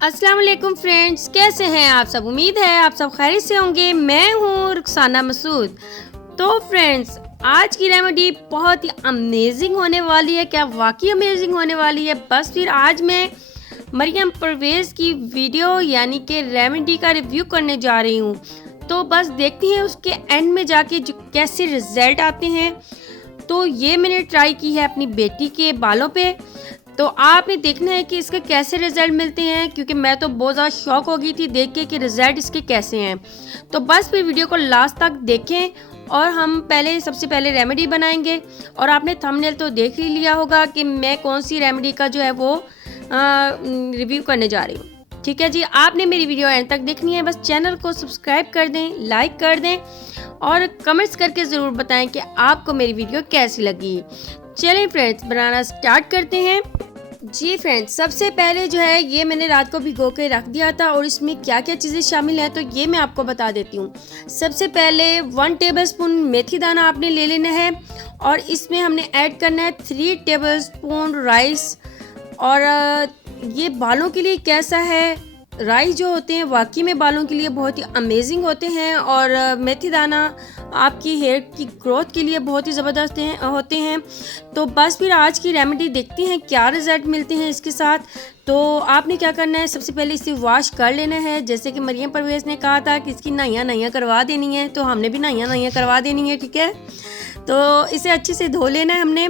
अस्सलाम वालेकुम फ्रेंड्स, कैसे हैं आप सब। उम्मीद है आप सब खैरियत से होंगे। मैं हूँ रुखसाना मसूद। तो फ्रेंड्स, आज की रेमेडी बहुत ही अमेजिंग होने वाली है। क्या वाकई अमेजिंग होने वाली है। बस फिर आज मैं मरियम परवेज़ की वीडियो यानी कि रेमेडी का रिव्यू करने जा रही हूँ। तो बस देखती हैं उसके एंड में जाके जो कैसे रिज़ल्ट आते हैं। तो ये मैंने ट्राई की है अपनी बेटी के बालों पे। तो आपने देखना है कि इसके कैसे रिज़ल्ट मिलते हैं, क्योंकि मैं तो बहुत ज़्यादा शॉक हो गई थी देख के कि रिज़ल्ट इसके कैसे हैं। तो बस फिर वीडियो को लास्ट तक देखें। और हम सबसे पहले रेमेडी बनाएंगे। और आपने थंबनेल तो देख ही लिया होगा कि मैं कौन सी रेमेडी का जो है वो रिव्यू करने जा रही हूँ। ठीक है जी, आपने मेरी वीडियो एंड तक देखनी है। बस चैनल को सब्सक्राइब कर दें, लाइक कर दें और कमेंट्स करके ज़रूर बताएं कि आपको मेरी वीडियो कैसी लगी। चलें फ्रेंड्स, बनाना स्टार्ट करते हैं। जी फ्रेंड्स, सबसे पहले जो है ये मैंने रात को भिगो के रख दिया था और इसमें क्या क्या चीज़ें शामिल हैं तो ये मैं आपको बता देती हूँ। सबसे पहले 1 टेबलस्पून मेथी दाना आपने ले लेना है और इसमें हमने ऐड करना है 3 टेबलस्पून राइस। और ये बालों के लिए कैसा है, राइस जो होते हैं वाकई में बालों के लिए बहुत ही अमेजिंग होते हैं। और मेथी दाना आपकी हेयर की ग्रोथ के लिए बहुत ही ज़बरदस्त होते हैं। तो बस फिर आज की रेमेडी देखते हैं क्या रिज़ल्ट मिलते हैं इसके साथ। तो आपने क्या करना है, सबसे पहले इसे वॉश कर लेना है। जैसे कि मरियम परवेज़ ने कहा था कि इसकी नहाइयाँ करवा देनी है, तो हमने भी नहाइयाँ करवा देनी है। ठीक है, तो इसे अच्छे से धो लेना है हमने।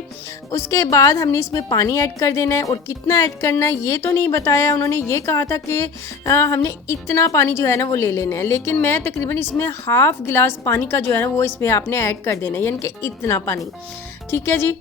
उसके बाद हमने इसमें पानी ऐड कर देना है। और कितना ऐड करना है ये तो नहीं बताया उन्होंने, ये कहा था कि हमने इतना पानी जो है ना वो ले लेना है, लेकिन मैं तकरीबन इसमें हाफ गिलास पानी का जो है ना वो इसमें आपने ऐड कर देना है, यानी कि इतना पानी। ठीक है जी,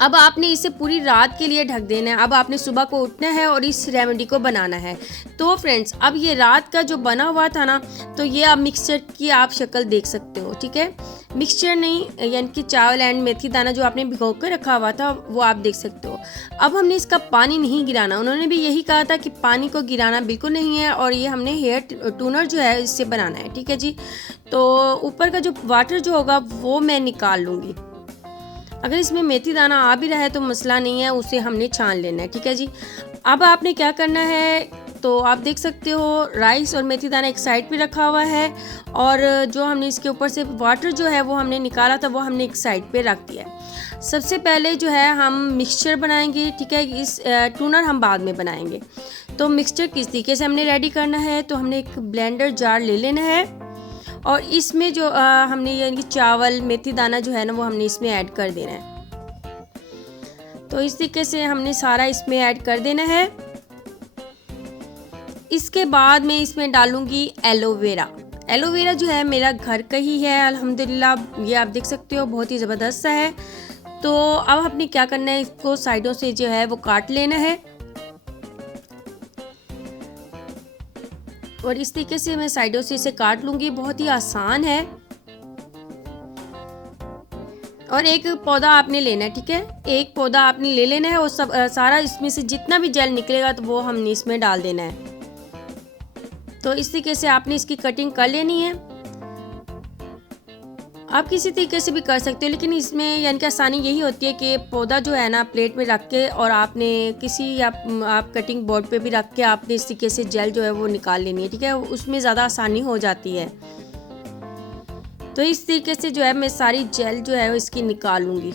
अब आपने इसे पूरी रात के लिए ढक देना है। अब आपने सुबह को उठना है और इस रेमेडी को बनाना है। तो फ्रेंड्स, अब ये रात का जो बना हुआ था ना, तो ये आप मिक्सचर की आप शक्ल देख सकते हो। ठीक है, मिक्सचर नहीं, यानी कि चावल एंड मेथी दाना जो आपने भिगो कर रखा हुआ था वो आप देख सकते हो। अब हमने इसका पानी नहीं गिराना, उन्होंने भी यही कहा था कि पानी को गिराना बिल्कुल नहीं है। और ये हमने हेयर टूनर जो है इससे बनाना है। ठीक है जी, तो ऊपर का जो वाटर जो होगा वो मैं निकाल लूँगी। अगर इसमें मेथी दाना आ भी रहा है तो मसला नहीं है, उसे हमने छान लेना है। ठीक है जी, अब आपने क्या करना है, तो आप देख सकते हो राइस और मेथी दाना एक साइड पे रखा हुआ है और जो हमने इसके ऊपर से वाटर जो है वो हमने निकाला था वो हमने एक साइड पे रख दिया है। सबसे पहले जो है हम मिक्सचर बनाएंगे। ठीक है, इस टूनर हम बाद में बनाएंगे। तो मिक्सचर किस तरीके से हमने रेडी करना है, तो हमने एक ब्लेंडर जार ले लेना है और इसमें जो हमने यानी कि चावल मेथी दाना जो है ना वो हमने इसमें ऐड कर देना है। तो इस तरीके से हमने सारा इसमें ऐड कर देना है। इसके बाद मैं इसमें डालूंगी एलोवेरा। एलोवेरा जो है मेरा घर का ही है अल्हम्दुलिल्लाह, ये आप देख सकते हो बहुत ही ज़बरदस्त सा है। तो अब हमने क्या करना है, इसको साइडों से जो है वो काट लेना है और इस तरीके से मैं साइडों से इसे काट लूँगी। बहुत ही आसान है। और एक पौधा आपने लेना है। ठीक है, एक पौधा आपने ले लेना है और सब सारा इसमें से जितना भी जेल निकलेगा तो वो हमने इसमें डाल देना है। तो इस तरीके से आपने इसकी कटिंग कर लेनी है। आप किसी तरीके से भी कर सकते हो, लेकिन इसमें यानी कि आसानी यही होती है कि पौधा जो है ना प्लेट में रख के और आपने किसी आप कटिंग बोर्ड पे भी रख के आपने इस तरीके से जेल जो है वो निकाल लेनी है। ठीक है, उसमें ज़्यादा आसानी हो जाती है। तो इस तरीके से जो है मैं सारी जेल जो है वो इसकी निकालूंगी।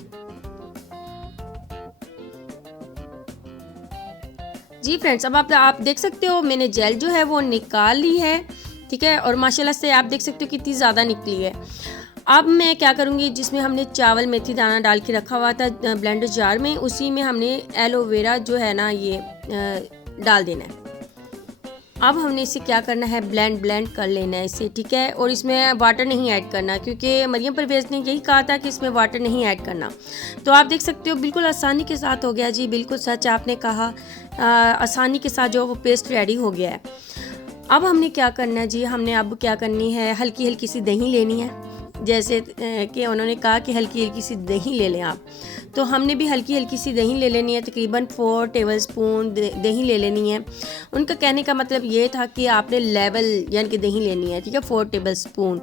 जी फ्रेंड्स, अब आप देख सकते हो मैंने जेल जो है वो निकाल ली है। ठीक है, और माशाल्लाह से आप देख सकते हो कितनी ज़्यादा निकली है। अब मैं क्या करूँगी, जिसमें हमने चावल मेथी दाना डाल के रखा हुआ था ब्लेंडर जार में, उसी में हमने एलोवेरा जो है ना ये डाल देना है। अब हमने इसे क्या करना है, ब्लेंड कर लेना है इसे। ठीक है, और इसमें वाटर नहीं ऐड करना, क्योंकि मरियम परवेज़ ने यही कहा था कि इसमें वाटर नहीं ऐड करना। तो आप देख सकते हो बिल्कुल आसानी के साथ हो गया जी, बिल्कुल सच आपने कहा, आसानी के साथ जो वो पेस्ट रेडी हो गया है। अब हमने क्या करना है जी, हमने अब क्या करनी है, हल्की हल्की सी दही लेनी है। जैसे कि उन्होंने कहा कि हल्की हल्की सी दही ले लें आप, तो हमने भी हल्की हल्की सी दही ले लेनी है। तकरीबन 4 टेबलस्पून दही ले लेनी है। उनका कहने का मतलब ये था कि आपने लेवल यानी कि दही लेनी है। ठीक है, 4 टेबलस्पून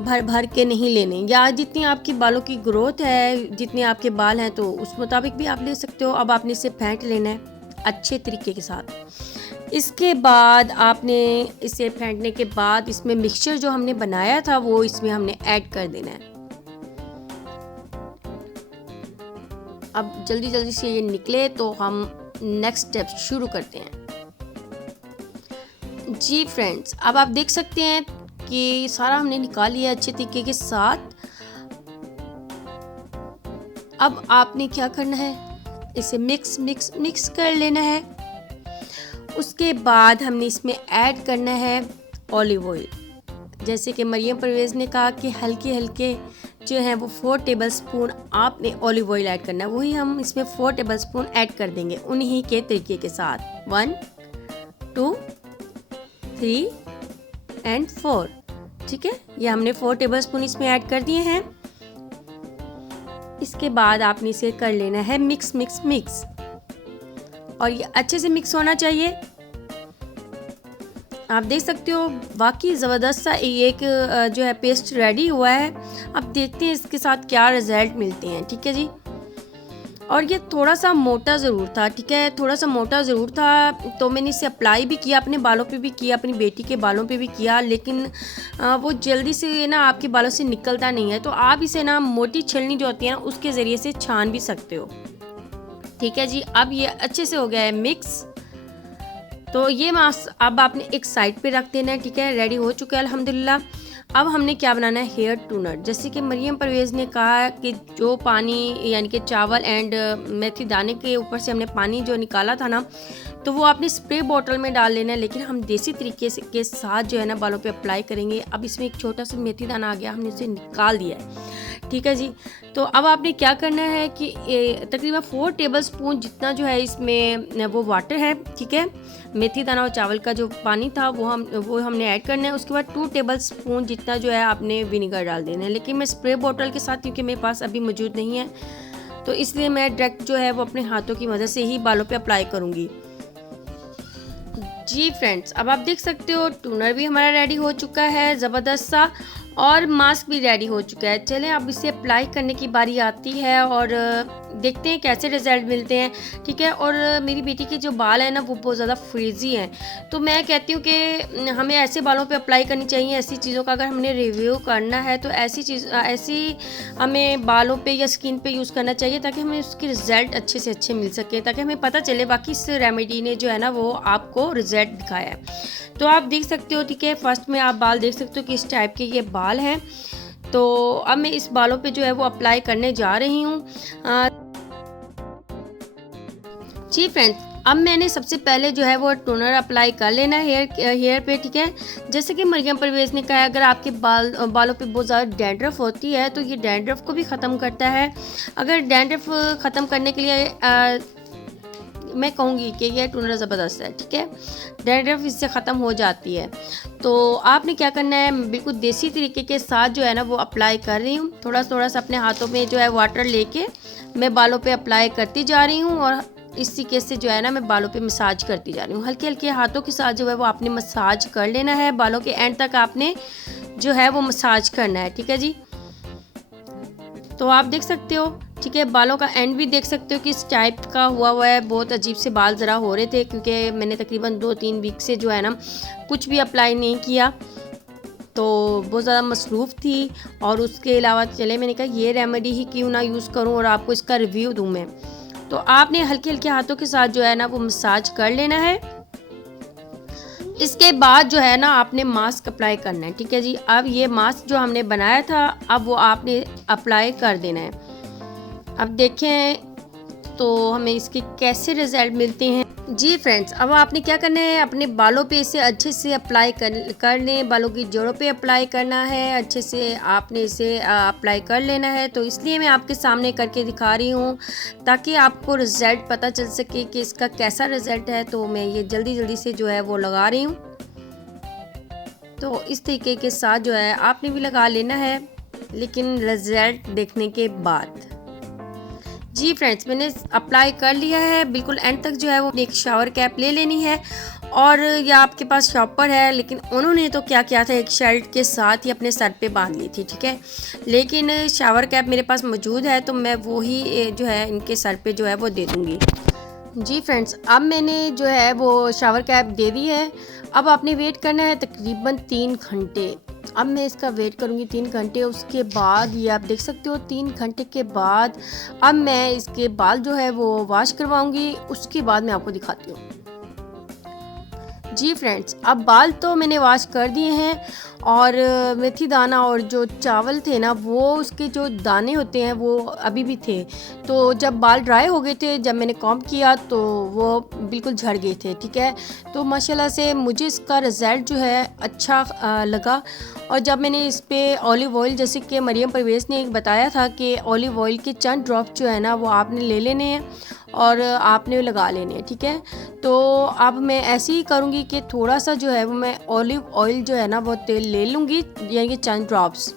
भर भर के नहीं लेने, या जितनी आपकी बालों की ग्रोथ है, जितने आपके बाल हैं तो उस मुताबिक भी आप ले सकते हो। अब आपने इसे फेंट लेना है अच्छे तरीके के साथ। इसके बाद आपने इसे फेंटने के बाद इसमें मिक्सचर जो हमने बनाया था वो इसमें हमने ऐड कर देना है। अब जल्दी जल्दी से ये निकले तो हम नेक्स्ट स्टेप शुरू करते हैं। जी फ्रेंड्स, अब आप देख सकते हैं कि सारा हमने निकाल लिया अच्छे तरीके के साथ। अब आपने क्या करना है, इसे मिक्स कर लेना है। उसके बाद हमने इसमें ऐड करना है ऑलिव ऑयल। जैसे कि मरियम परवेज़ ने कहा कि हल्के हल्के जो है वो 4 टेबलस्पून आपने ऑलिव ऑयल ऐड करना है, वही हम इसमें 4 टेबलस्पून ऐड कर देंगे उन्हीं के तरीके के साथ। 1 2 3 एंड 4, ठीक है। ये हमने 4 टेबलस्पून इसमें ऐड कर दिए हैं। इसके बाद आपने इसे कर लेना है मिक्स और ये अच्छे से मिक्स होना चाहिए। आप देख सकते हो वाकई ज़बरदस्त सा एक जो है पेस्ट रेडी हुआ है। अब देखते हैं इसके साथ क्या रिजल्ट मिलते हैं, ठीक है जी। और ये थोड़ा सा मोटा ज़रूर था, ठीक है, थोड़ा सा मोटा ज़रूर था। तो मैंने इसे अप्लाई भी किया, अपने बालों पे भी किया, अपनी बेटी के बालों पे भी किया, लेकिन वो जल्दी से ना आपके बालों से निकलता नहीं है। तो आप इसे ना मोटी छलनी जो होती है ना उसके ज़रिए से छान भी सकते हो, ठीक है जी। अब ये अच्छे से हो गया है मिक्स। तो ये मास्क अब आपने एक साइड पे रख देना है, ठीक है। रेडी हो चुका है अल्हम्दुलिल्लाह। अब हमने क्या बनाना है, हेयर टूनर। जैसे कि मरियम परवेज़ ने कहा कि जो पानी यानी कि चावल एंड मेथी दाने के ऊपर से हमने पानी जो निकाला था ना, तो वो आपने स्प्रे बॉटल में डाल लेना है, लेकिन हम देसी तरीके से के साथ जो है ना बालों पे अप्लाई करेंगे। अब इसमें एक छोटा सा मेथी दाना आ गया, हमने उसे निकाल दिया है, ठीक है जी। तो अब आपने क्या करना है कि तकरीबन 4 टेबलस्पून जितना जो है इसमें वो वाटर है, ठीक है। मेथी दाना और चावल का जो पानी था वो हमने ऐड करना है। उसके बाद 2 टेबलस्पून जितना जो है आपने विनेगर डाल देना है, लेकिन मैं स्प्रे बॉटल के साथ क्योंकि मेरे पास अभी मौजूद नहीं है तो इसलिए मैं डायरेक्ट जो है वो अपने हाथों की मदद से ही बालों पे अप्लाई करूँगी। जी फ्रेंड्स, अब आप देख सकते हो टूनर भी हमारा रेडी हो चुका है ज़बरदस्त सा, और मास्क भी रेडी हो चुका है। चलें अब इसे अप्लाई करने की बारी आती है और देखते हैं कैसे रिज़ल्ट मिलते हैं, ठीक है। और मेरी बेटी के जो बाल हैं ना वो बहुत ज़्यादा फ्रीजी हैं, तो मैं कहती हूँ कि हमें ऐसे बालों पे अप्लाई करनी चाहिए। ऐसी चीज़ों का अगर हमने रिव्यू करना है तो ऐसी हमें बालों पे या स्किन पे यूज़ करना चाहिए ताकि हमें उसके रिज़ल्ट अच्छे से अच्छे मिल सके, ताकि हमें पता चले बाकी इस रेमेडी ने जो है ना वो आपको रिज़ल्ट दिखाया है। तो आप देख सकते हो, ठीक है, फर्स्ट में आप बाल देख सकते हो कि इस टाइप के ये बाल हैं। तो अब मैं इस बालों पे जो है वो अप्लाई करने जा रही हूँ। जी फ्रेंड्स, अब मैंने सबसे पहले जो है वो टोनर अप्लाई कर लेना है हेयर पे, ठीक है। जैसे कि मरियम परवेज़ ने कहा अगर आपके बालों पे बहुत ज़्यादा डैंड्रफ होती है तो ये डैंड्रफ को भी ख़त्म करता है। अगर डैंड्रफ ख़त्म करने के लिए मैं कहूँगी कि ये टूनर ज़बरदस्त है, ठीक है। डैंड्रफ इससे ख़त्म हो जाती है। तो आपने क्या करना है, बिल्कुल देसी तरीके के साथ जो है ना वो अप्लाई कर रही हूँ। थोड़ा थोड़ा सा अपने हाथों में जो है वाटर लेके मैं बालों पे अप्लाई करती जा रही हूँ और इस तरीके से जो है ना मैं बालों पे मसाज करती जा रही हूँ। हल्के हल्के हाथों के साथ जो है वो आपने मसाज कर लेना है। बालों के एंड तक आपने जो है वो मसाज करना है, ठीक है जी। तो आप देख सकते हो, ठीक है, बालों का एंड भी देख सकते हो कि इस टाइप का हुआ है। बहुत अजीब से बाल ज़रा हो रहे थे क्योंकि मैंने तकरीबन 2-3 वीक से जो है ना कुछ भी अप्लाई नहीं किया, तो बहुत ज़्यादा मसरूफ़ थी। और उसके अलावा चले मैंने कहा ये रेमेडी ही क्यों ना यूज़ करूं और आपको इसका रिव्यू दूं मैं। तो आपने हल्के हल्के हाथों के साथ जो है ना वो मसाज कर लेना है। इसके बाद जो है ना आपने मास्क अप्लाई करना है, ठीक है जी। अब ये मास्क जो हमने बनाया था अब वो आपने अप्लाई कर देना है। अब देखें तो हमें इसके कैसे रिज़ल्ट मिलते हैं। जी फ्रेंड्स, अब आपने क्या करना है, अपने बालों पे इसे अच्छे से अप्लाई कर लें। बालों की जड़ों पे अप्लाई करना है, अच्छे से आपने इसे अप्लाई कर लेना है। तो इसलिए मैं आपके सामने करके दिखा रही हूँ ताकि आपको रिज़ल्ट पता चल सके कि इसका कैसा रिज़ल्ट है। तो मैं ये जल्दी जल्दी से जो है वो लगा रही हूँ। तो इस तरीके के साथ जो है आपने भी लगा लेना है, लेकिन रिज़ल्ट देखने के बाद। जी फ्रेंड्स, मैंने अप्लाई कर लिया है। बिल्कुल एंड तक जो है वो एक शावर कैप ले लेनी है। और या आपके पास शॉपर है, लेकिन उन्होंने तो क्या किया था एक शर्ट के साथ ही अपने सर पे बांध ली थी, ठीक है। लेकिन शावर कैप मेरे पास मौजूद है तो मैं वो ही जो है इनके सर पे जो है वो दे दूँगी। जी फ्रेंड्स, अब मैंने जो है वो शावर कैप दे दी है। अब आपने वेट करना है तकरीबन 3 घंटे। अब मैं इसका वेट करूँगी 3 घंटे। उसके बाद ये आप देख सकते हो 3 घंटे के बाद अब मैं इसके बाल जो है वो वॉश करवाऊँगी। उसके बाद मैं आपको दिखाती हूँ। जी फ्रेंड्स, अब बाल तो मैंने वॉश कर दिए हैं और मेथी दाना और जो चावल थे ना, वो उसके जो दाने होते हैं वो अभी भी थे। तो जब बाल ड्राई हो गए थे, जब मैंने कॉम्ब किया तो वो बिल्कुल झड़ गए थे। ठीक है, तो माशाल्लाह से मुझे इसका रिज़ल्ट जो है अच्छा लगा। और जब मैंने इस पर ऑलिव ऑयल, जैसे कि मरियम परवेज़ ने एक बताया था कि ऑलिव ऑयल के चंद ड्रॉप जो है ना वो आपने ले लेने हैं और आपने लगा लेने हैं। ठीक है, तो अब मैं ऐसे ही करूँगी कि थोड़ा सा जो है वो मैं ऑलिव ऑयल जो है ना वो तेल ले लूँगी, यानी कि चंद ड्रॉप्स।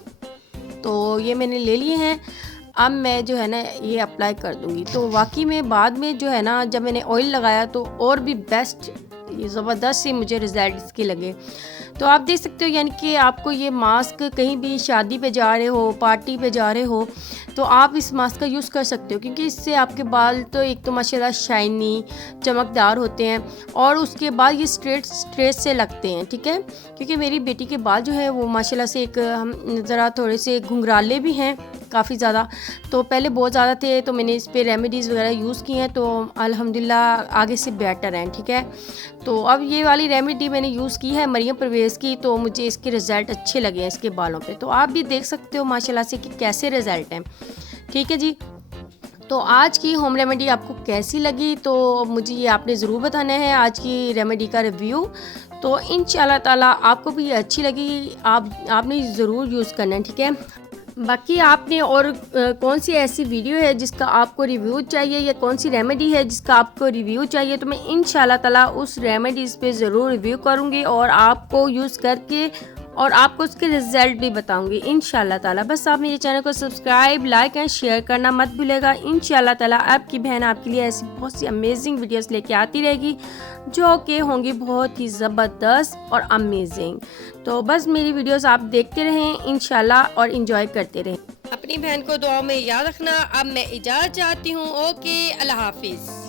तो ये मैंने ले लिए हैं। अब मैं जो है ना ये अप्लाई कर दूँगी। तो वाकई में बाद में जो है ना जब मैंने ऑयल लगाया तो और भी बेस्ट, ये ज़बरदस्त से मुझे रिज़ल्ट इसके लगे। तो आप देख सकते हो, यानी कि आपको ये मास्क कहीं भी शादी पे जा रहे हो, पार्टी पे जा रहे हो, तो आप इस मास्क का यूज़ कर सकते हो, क्योंकि इससे आपके बाल तो एक तो माशाल्लाह शाइनी चमकदार होते हैं और उसके बाद ये स्ट्रेट से लगते हैं। ठीक है, क्योंकि मेरी बेटी के बाल जो है वो माशाल्लाह से एक हम ज़रा थोड़े से घुंघराले भी हैं काफ़ी ज़्यादा। तो पहले बहुत ज़्यादा थे, तो मैंने इस पर रेमेडीज़ वगैरह यूज़ की हैं, तो अल्हम्दुलिल्लाह आगे से बेटर हैं। ठीक है, तो अब ये वाली रेमेडी मैंने यूज़ की है मरियम परवेज़ की, तो मुझे इसके रिज़ल्ट अच्छे लगे हैं इसके बालों पे। तो आप भी देख सकते हो माशाल्लाह से कि कैसे रिज़ल्ट हैं। ठीक है जी, तो आज की होम रेमेडी आपको कैसी लगी तो मुझे ये आपने ज़रूर बताना है, आज की रेमेडी का रिव्यू। तो इंशाल्लाह ताला आपको भी ये अच्छी लगी, आपने ज़रूर यूज़ करना है। ठीक है, बाकी आपने और कौन सी ऐसी वीडियो है जिसका आपको रिव्यू चाहिए, या कौन सी रेमेडी है जिसका आपको रिव्यू चाहिए, तो मैं इंशाल्लाह ताला उस रेमेडीज़ पे ज़रूर रिव्यू करूँगी और आपको यूज़ करके और आपको उसके रिज़ल्ट भी बताऊंगी इंशाल्लाह ताला। बस आप मेरे चैनल को सब्सक्राइब, लाइक एंड शेयर करना मत भूलेगा। इंशाल्लाह ताला आपकी बहन आपके लिए ऐसी बहुत सी अमेजिंग वीडियोस लेके आती रहेगी जो कि होंगी बहुत ही ज़बरदस्त और अमेजिंग। तो बस मेरी वीडियोस आप देखते रहें इंशाल्लाह और इन्जॉय करते रहें। अपनी बहन को दुआ में याद रखना। अब मैं इजाज़त चाहती हूँ। ओके, अल्लाह हाफिज़।